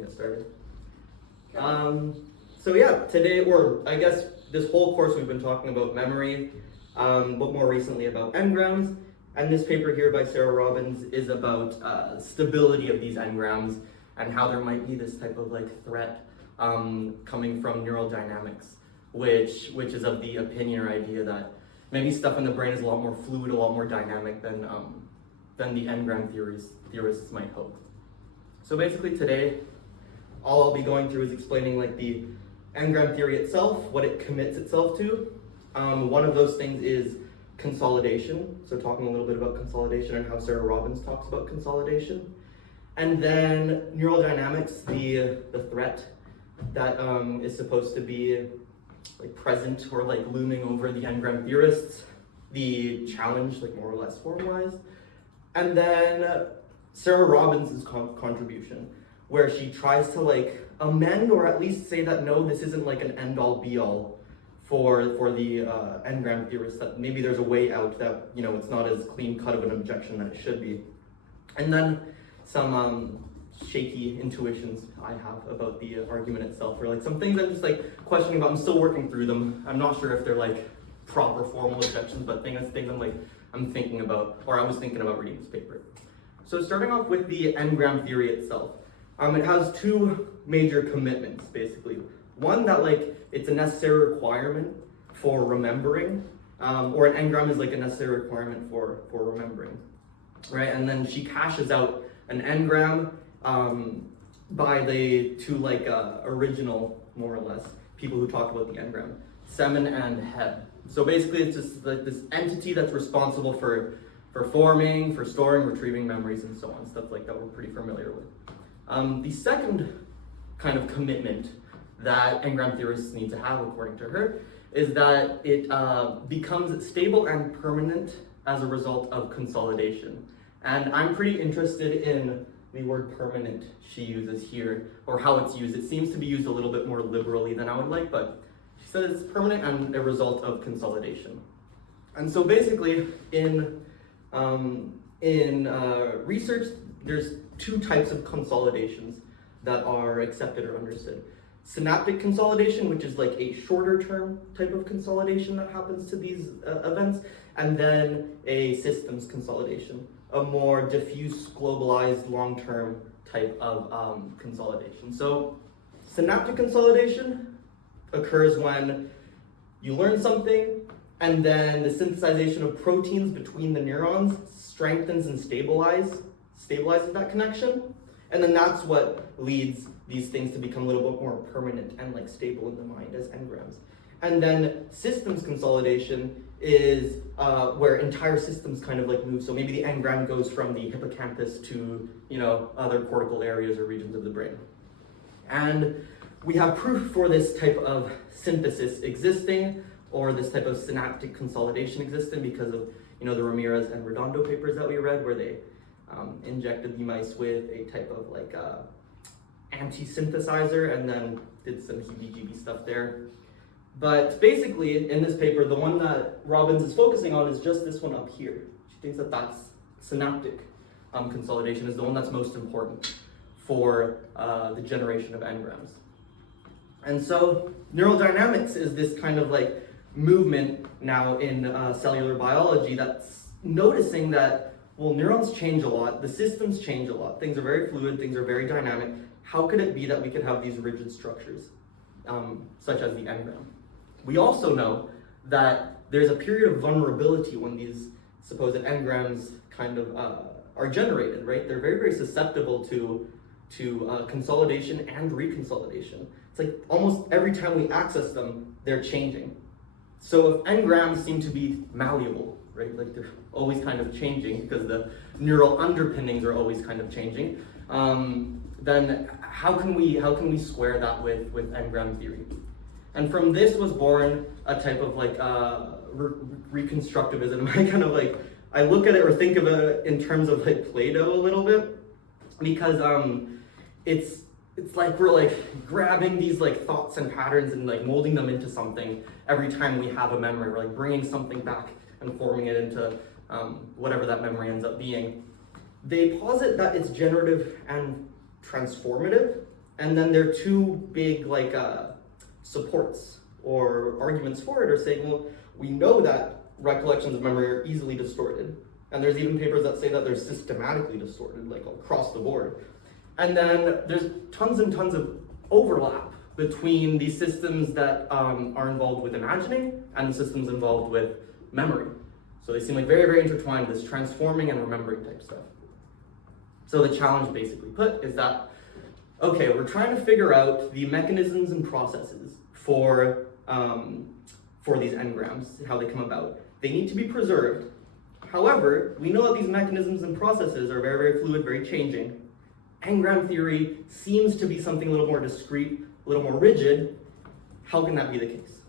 get started. So yeah, today, or I guess this whole course we've been talking about memory, but more recently about engrams. And this paper here by Sarah Robbins is about stability of these engrams and how there might be this type of like threat coming from neural dynamics, which is of the opinion or idea that maybe stuff in the brain is a lot more fluid, a lot more dynamic than the engram theorists might hope. So basically today, all I'll be going through is explaining like the engram theory itself, what it commits itself to. One of those things is consolidation, so talking a little bit about consolidation and how Sarah Robbins talks about consolidation. And then neural dynamics, the threat that is supposed to be like present or like looming over the engram theorists, the challenge, like more or less formalized. And then Sarah Robbins' contribution, where she tries to like amend or at least say that no, this isn't like an end-all be-all for the engram theorists, that maybe there's a way out, that, you know, it's not as clean-cut of an objection that it should be. And then some shaky intuitions I have about the argument itself, or like some things I'm just like questioning about. I'm still working through them. I'm not sure if they're like proper formal objections, but things I'm thinking about, or I was thinking about reading this paper. So starting off with the engram theory itself, it has two major commitments basically. One, that like it's a necessary requirement for remembering, or an engram is like a necessary requirement for remembering, right? And then she cashes out an engram by the two like original, more or less, people who talked about the engram, Semen and Head. So basically it's just like this entity that's responsible for forming, for storing, retrieving memories and so on, stuff like that we're pretty familiar with. The second kind of commitment that engram theorists need to have, according to her, is that it becomes stable and permanent as a result of consolidation. And I'm pretty interested in the word permanent she uses here, or how it's used. It seems to be used a little bit more liberally than I would like, but she says it's permanent and a result of consolidation. And so basically in research, there's two types of consolidations that are accepted or understood. Synaptic consolidation, which is like a shorter term type of consolidation that happens to these events, and then a systems consolidation, a more diffuse, globalized, long-term type of consolidation. So synaptic consolidation occurs when you learn something, and then the synthesization of proteins between the neurons strengthens and stabilizes that connection. And then that's what leads these things to become a little bit more permanent and like stable in the mind as engrams. And then systems consolidation is where entire systems kind of like move. So maybe the engram goes from the hippocampus to, you know, other cortical areas or regions of the brain. And we have proof for this type of synthesis existing, or this type of synaptic consolidation existing, because of, you know, the Ramirez and Redondo papers that we read, where they injected the mice with a type of like anti-synthesizer and then did some heebie-jeebie stuff there. But basically, in this paper, the one that Robbins is focusing on is just this one up here. She thinks that that's synaptic consolidation is the one that's most important for the generation of engrams. And so neural dynamics is this kind of like movement now in cellular biology that's noticing that, well, neurons change a lot, the systems change a lot, things are very fluid, things are very dynamic. How could it be that we could have these rigid structures, such as the engram? We also know that there's a period of vulnerability when these supposed engrams kind of are generated, right? They're very, very susceptible to consolidation and reconsolidation. It's like almost every time we access them, they're changing. So if engrams seem to be malleable, right? Like they're always kind of changing because the neural underpinnings are always kind of changing. Then how can we square that with engram theory? And from this was born a type of like reconstructivism. I kind of like, I look at it or think of it in terms of like Play-Doh a little bit, because it's like we're like grabbing these like thoughts and patterns and like molding them into something every time we have a memory. We're like bringing something back and forming it into whatever that memory ends up being. They posit that it's generative and transformative, And then there are two big supports or arguments for it are saying, well, we know that recollections of memory are easily distorted. And there's even papers that say that they're systematically distorted, like across the board. And then there's tons and tons of overlap between the systems that are involved with imagining and the systems involved with memory. So they seem like very, very intertwined, this transforming and remembering type stuff. So the challenge basically put is that, okay, we're trying to figure out the mechanisms and processes for these engrams, how they come about. They need to be preserved. However, we know that these mechanisms and processes are very, very fluid, very changing. Engram theory seems to be something a little more discrete, a little more rigid. How can that be the case,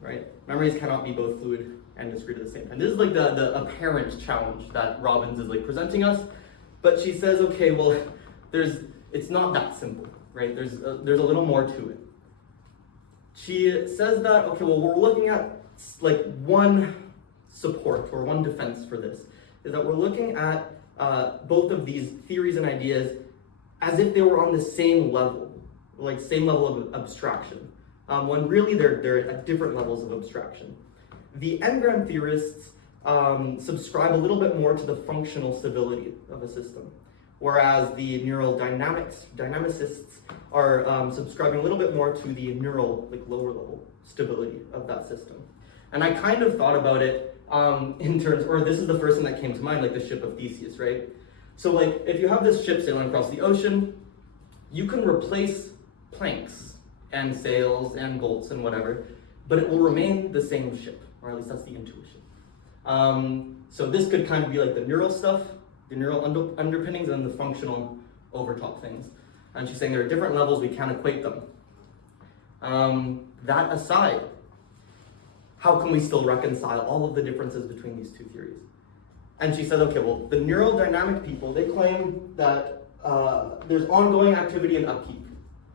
right? Memories cannot be both fluid and discrete at the same time. This is like the apparent challenge that Robbins is like presenting us, but she says, okay, well, it's not that simple, right? There's a little more to it. She says that, okay, well, we're looking at like one support or one defense for this, is that we're looking at both of these theories and ideas as if they were on the same level, like same level of abstraction, when really they're at different levels of abstraction. The Engram theorists subscribe a little bit more to the functional stability of a system, whereas the neural dynamicists are subscribing a little bit more to the neural, like lower level stability of that system. And I kind of thought about it in terms, or this is the first thing that came to mind, like the ship of Theseus, right? So like, if you have this ship sailing across the ocean, you can replace planks and sails and bolts and whatever, but it will remain the same ship, or at least that's the intuition. So this could kind of be like the neural stuff, the neural underpinnings, and the functional overtop things. And she's saying there are different levels, we can't equate them. That aside, how can we still reconcile all of the differences between these two theories? And she said, okay, well, the neural dynamic people, they claim that there's ongoing activity and upkeep,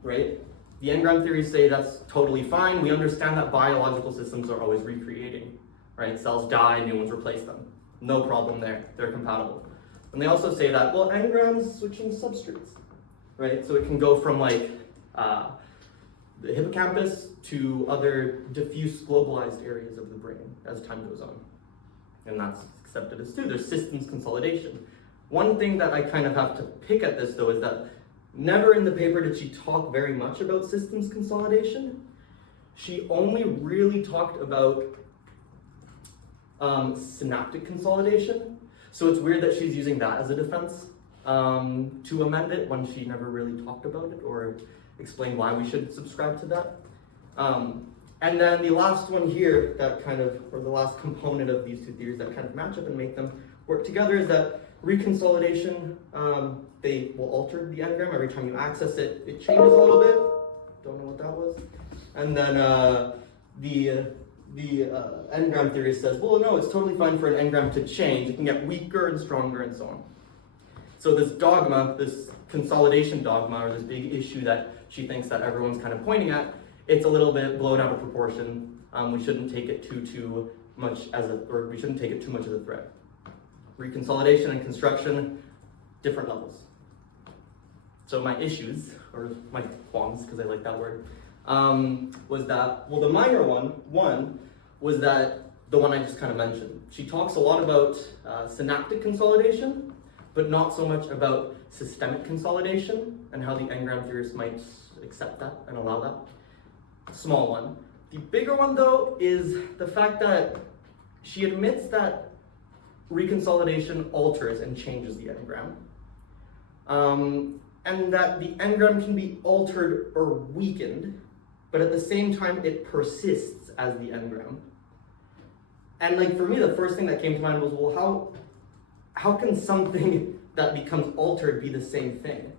right? The Engram theories say that's totally fine. We understand that biological systems are always recreating, right? Cells die, new ones replace them. No problem there, they're compatible. And they also say that, well, engrams switching substrates, right? So it can go from like the hippocampus to other diffuse globalized areas of the brain as time goes on. And that's accepted as true. There's systems consolidation. One thing that I kind of have to pick at this though is that never in the paper did she talk very much about systems consolidation. She only really talked about synaptic consolidation. So it's weird that she's using that as a defense to amend it when she never really talked about it or explained why we should subscribe to that. And then the last one here that kind of, or the last component of these two theories that kind of match up and make them work together is that reconsolidation, they will alter the engram. Every time you access it, it changes a little bit. Don't know what that was. And then the engram theory says, well, no, it's totally fine for an engram to change. It can get weaker and stronger and so on. So this dogma, this consolidation dogma, or this big issue that she thinks that everyone's kind of pointing at, it's a little bit blown out of proportion. We shouldn't take it too much or we shouldn't take it too much as a threat. Reconsolidation and construction, different levels. So my issues, or my qualms, because I like that word, was that, well, the minor one was that the one I just kind of mentioned. She talks a lot about synaptic consolidation, but not so much about systemic consolidation and how the engram theorists might accept that and allow that. Small one. The bigger one, though, is the fact that she admits that reconsolidation alters and changes the engram, and that the engram can be altered or weakened, but at the same time it persists as the engram. And like for me, the first thing that came to mind was, well, how can something that becomes altered be the same thing?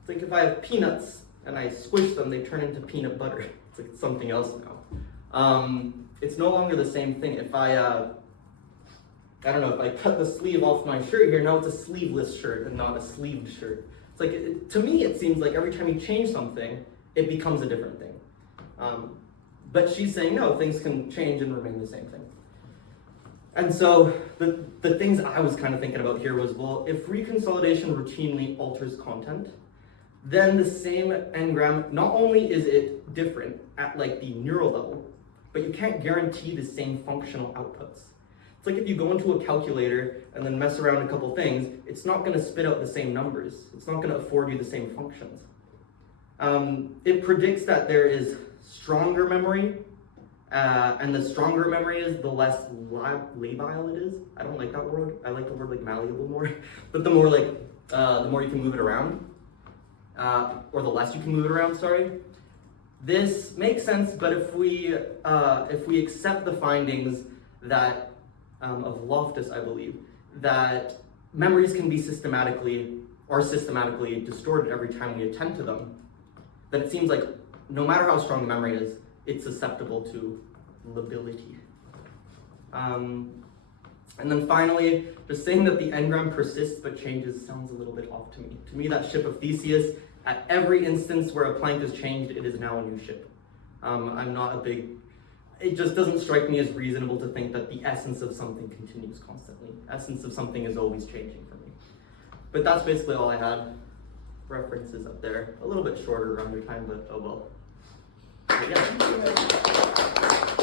It's like if I have peanuts and I squish them, they turn into peanut butter. It's like something else now. It's no longer the same thing. If I don't know, if I cut the sleeve off my shirt here, now it's a sleeveless shirt and not a sleeved shirt. It's like, to me, it seems like every time you change something, it becomes a different thing. But she's saying, no, things can change and remain the same thing. And so the things I was kind of thinking about here was, well, if reconsolidation routinely alters content, then the same engram, not only is it different at like the neural level, but you can't guarantee the same functional outputs. It's like if you go into a calculator and then mess around a couple things, it's not going to spit out the same numbers. It's not going to afford you the same functions. It predicts that there is stronger memory, and the stronger memory is, the less labile it is. I don't like that word. I like the word like malleable more. But the more you can move it around, or the less you can move it around. Sorry. This makes sense, but if we accept the findings that of Loftus, I believe, that memories can be systematically distorted every time we attend to them, then it seems like no matter how strong the memory is, it's susceptible to lability. And then finally, just saying that the engram persists but changes sounds a little bit off to me. To me, that ship of Theseus, at every instance where a plank is changed, it is now a new ship. It just doesn't strike me as reasonable to think that the essence of something continues constantly. Essence of something is always changing for me. But that's basically all I had. References up there. A little bit shorter under time, but oh well. But yeah.